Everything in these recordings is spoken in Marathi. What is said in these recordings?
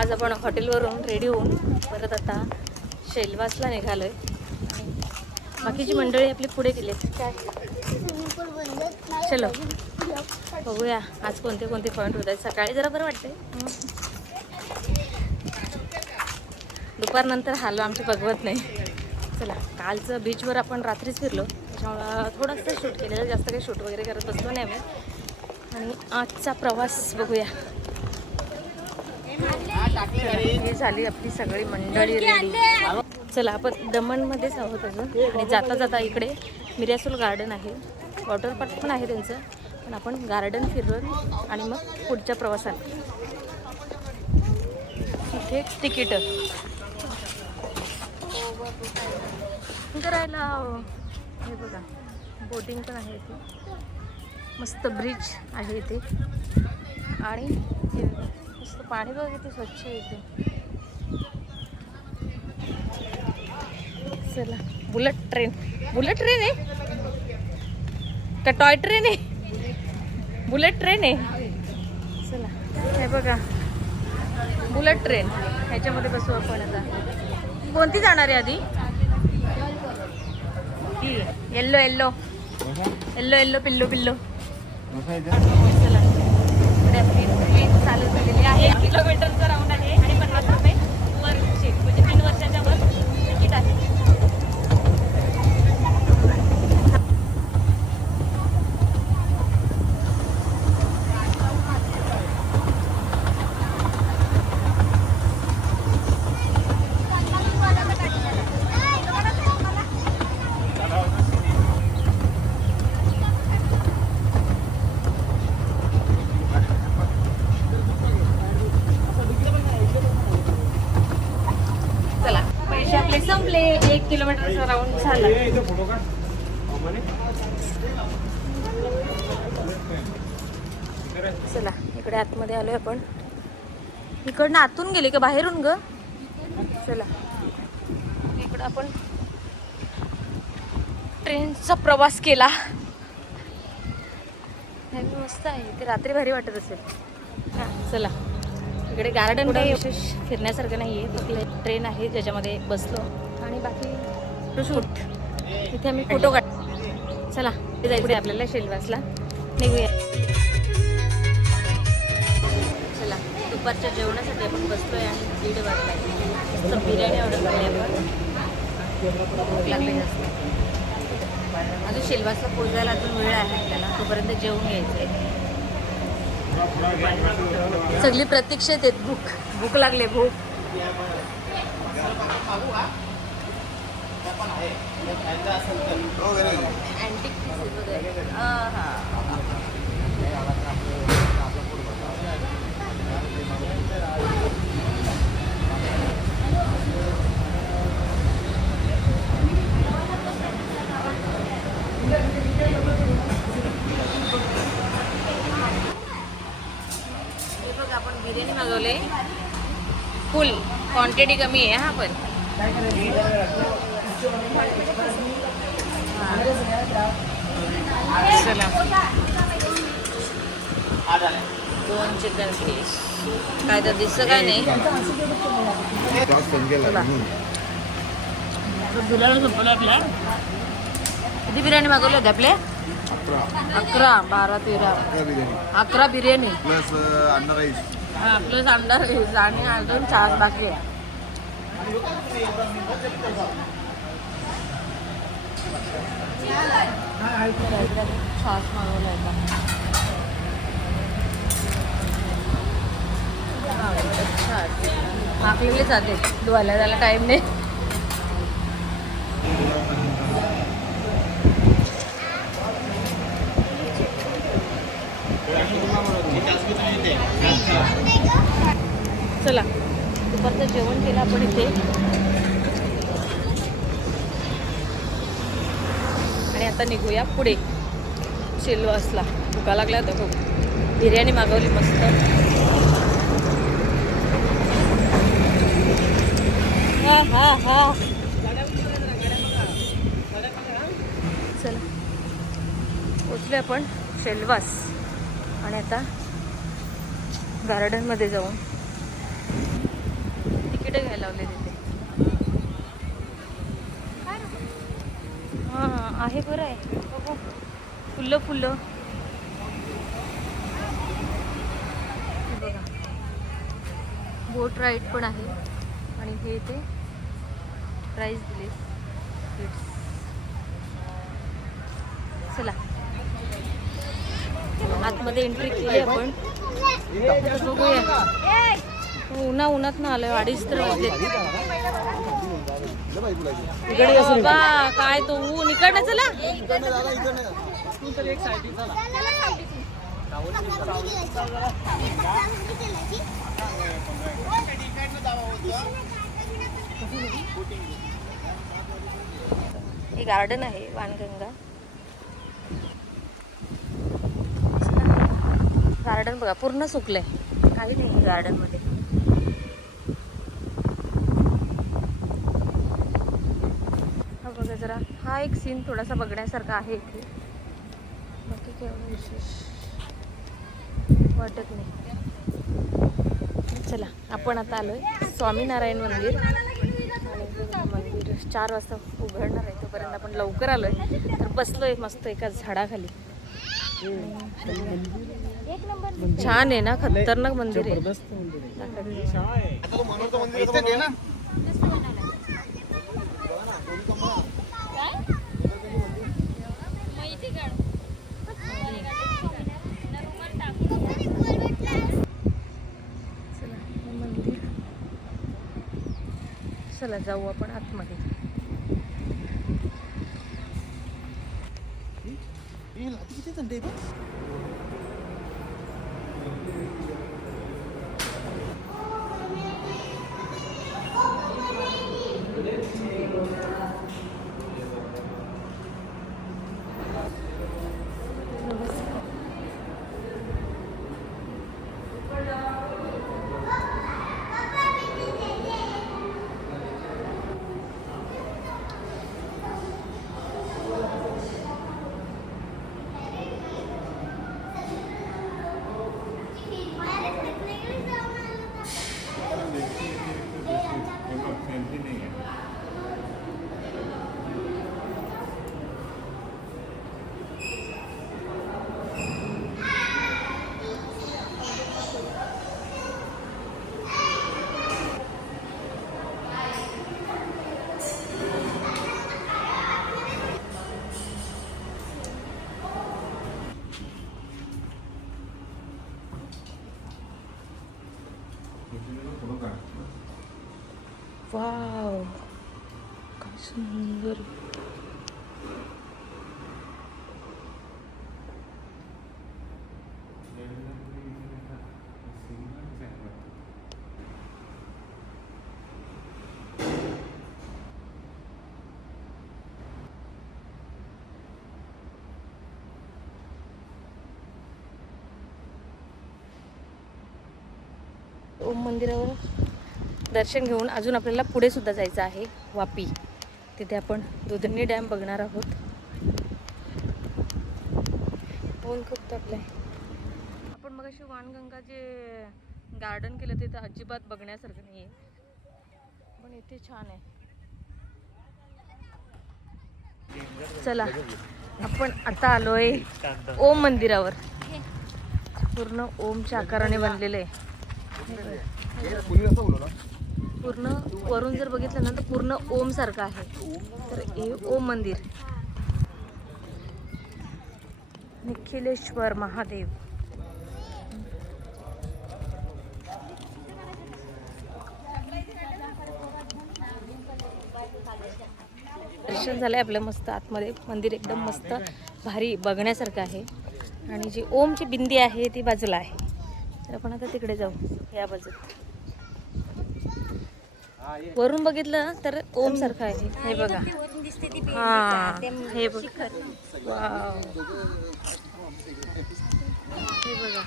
आज आपण हॉटेलवरून रेडी होऊन परत आता शेलवासला निघालोय. बाकीची मंडळी आपली पुढे गेलेत. चलो बघूया आज कोणते कोणते पॉईंट होत आहेत. सकाळी जरा बरं वाटतंय, दुपारनंतर हालो आमची बघवत नाही. चला, कालचं बीचवर आपण रात्रीच फिरलो, त्याच्यामुळं थोडंसं शूट केलेलं, जास्त काही शूट वगैरे करत बसलो नाही आम्ही. आणि आजचा प्रवास बघूया. ही झाली आपली सगळी मंडळी रेडी. चला, आपण दमणमध्येच आहोत अजून. आणि जाता जाता इकडे मिरासूल गार्डन आहे, वॉटर पार्क पण आहे त्यांचं, पण आपण गार्डन फिरून आणि मग पुढच्या प्रवासात इथे तिकीट करायला. हे बघा, बोटिंग पण आहे इथे, मस्त ब्रिज आहे इथे. आणि मस्त पाणी बघा किती स्वच्छ आहे इथे. चला, बुलेट ट्रेन आहे का टॉय ट्रेन आहे? बुलेट ट्रेन आहे. चला, हे बघा बुलेट ट्रेन, ह्याच्यामध्ये बसू आपण. आता कोणती जाणार आहे आधी? Yellow yellow yellow yellow pillow pillow. चला, इकडे आपली ट्रेन चालू झालेली आहे. 1 किलोमीटरचा राऊंड आहे आणि 50 रुपये वरचे, म्हणजे 3 वर्षाच्या वर तिकीट आहे. आपले संपले, 1 किलोमीटरचा राऊंड झाला. चला, इकडे आतमध्ये आलोय आपण. इकडनं आतून गेले का बाहेरून ग? चला, इकडं आपण ट्रेनचा प्रवास केला. मस्त आहे ते, रात्री भारी वाटत असेल. हां, चला, इकडे गार्डन काही विशेष फिरण्यासारखं नाही आहे, फक्त ट्रेन आहे ज्याच्यामध्ये बसलो आणि बाकी फोटोशूट. इथे आम्ही फोटो काढ. चला, ते जायचं आपल्याला शेलवासला, निघूया. चला, दुपारच्या जेवणासाठी आपण बसलोय आणि 1:30 वाजता मस्त बिर्याणी ऑर्डर केली आपण. भूक लागली जास्त. अजून शेलवासला पोचायला अजून वेळ आहे आपल्याला, तोपर्यंत जेवून घ्यायचं आहे. सगळी प्रतीक्षेत आहेत. भूक लागले, भूक. अँटिक पीसेस वगैरे. आपण बिर्याणी मागवले, फुल क्वांटिटी कमी आहे. हा पण चला, 2 चिकन पीस. काय तर दिसतं काय नाही. आपल्या किती बिर्याणी मागवली होती आपल्या? 11, 12, 13, 11 बिर्याणी प्लस अंडा राईस. हां, प्लस अंडा राईस आणि अजून 4 बाकी आहे. छास मागवला आहे. मागलेले जाते, धुवायला त्याला टाईम नाही. चला, दुपारचं जेवण केलं आपण इथे आणि आता निघूया पुढे शेलवासला. भुका लागल्या होत्या खूप. बिर्याणी मागवली मस्त. चला, पोचले आपण शेलवास आणि आता गार्डनमध्ये जाऊन तिकीट घ्यायला लावले तिथे. हां आहे, बरं आहे. बघू फुलं फुलं बघा. बोट राईड पण आहे आणि हे इथे प्राईज दिले. चला आतमध्ये एंट्री केली आपण. बघूया. उन्हात ना आलोय. 2:30 तर वाजले. बाबा काय तो ऊन. इकडनं चला. हे गार्डन आहे वाणगंगा गार्डन. बघा पूर्ण सुकलंय, काही नाही गार्डन मध्ये. हा बघा जरा, हा एक सीन थोडासा बघण्यासारखा आहे इथे. बाकी काय विशेष वाटत नाही. चला आपण आता आलोय स्वामीनारायण मंदिर. मंदिर 4 वाजता उघडणार आहे, तोपर्यंत आपण लवकर आलोय. तर बसलोय मस्त एका झाडाखाली. छान आहे ना, खतरनाक मंदिर आहे. चला जाऊ आपण आतमध्ये. वाव काय सुंदर. ओम मंदिरावर दर्शन घेऊन अजून आपल्याला पुढे सुद्धा जायचं आहे वापी. तिथे आपण दुधनी डॅम बघणार आहोत. ऊन खूप तापलंय. आपण मग अशी वाणगंगा जे गार्डन केलं ते तर अजिबात बघण्यासारखं नाही आहे, पण इथे छान आहे. चला आपण आता आलोय ओम मंदिरावर. पूर्ण ओमच्या आकाराने बनलेलं आहे. पूर्ण वरून जर बघितलं ना तर पूर्ण ओम सारखं आहे. तर हे ओम मंदिर निखिलेश्वर महादेव. दर्शन झालंय आपलं मस्त. आतमध्ये मंदिर एकदम मस्त भारी बघण्यासारखं आहे. आणि जी ओमची बिंदी आहे ती बाजूला आहे. तर आपण आता तिकडे जाऊ. या बाजूत वरून बघितलं तर ओम सारखं आहे. हे बघा. हा हे बघ. वाव हे बघा.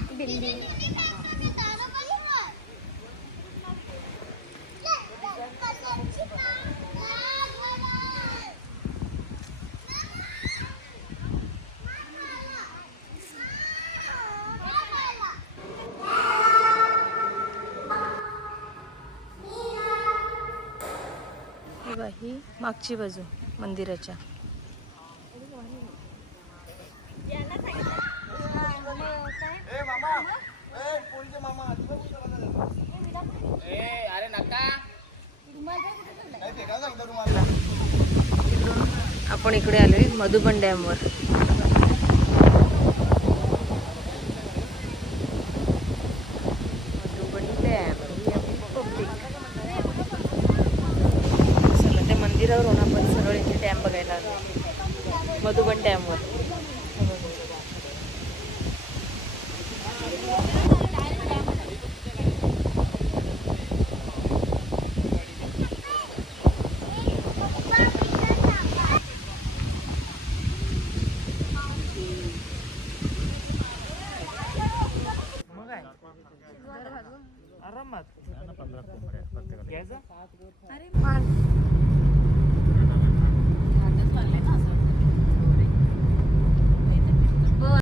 बघा ही मागची बाजू मंदिराच्या. अरे नका आपण इकडे आलोय मधुबन डॅमवर. मधुबन डॅम चला त्या मंदिरावरून आपण सरळ इथे डॅम बघायला आलो मधुबन डॅमवर.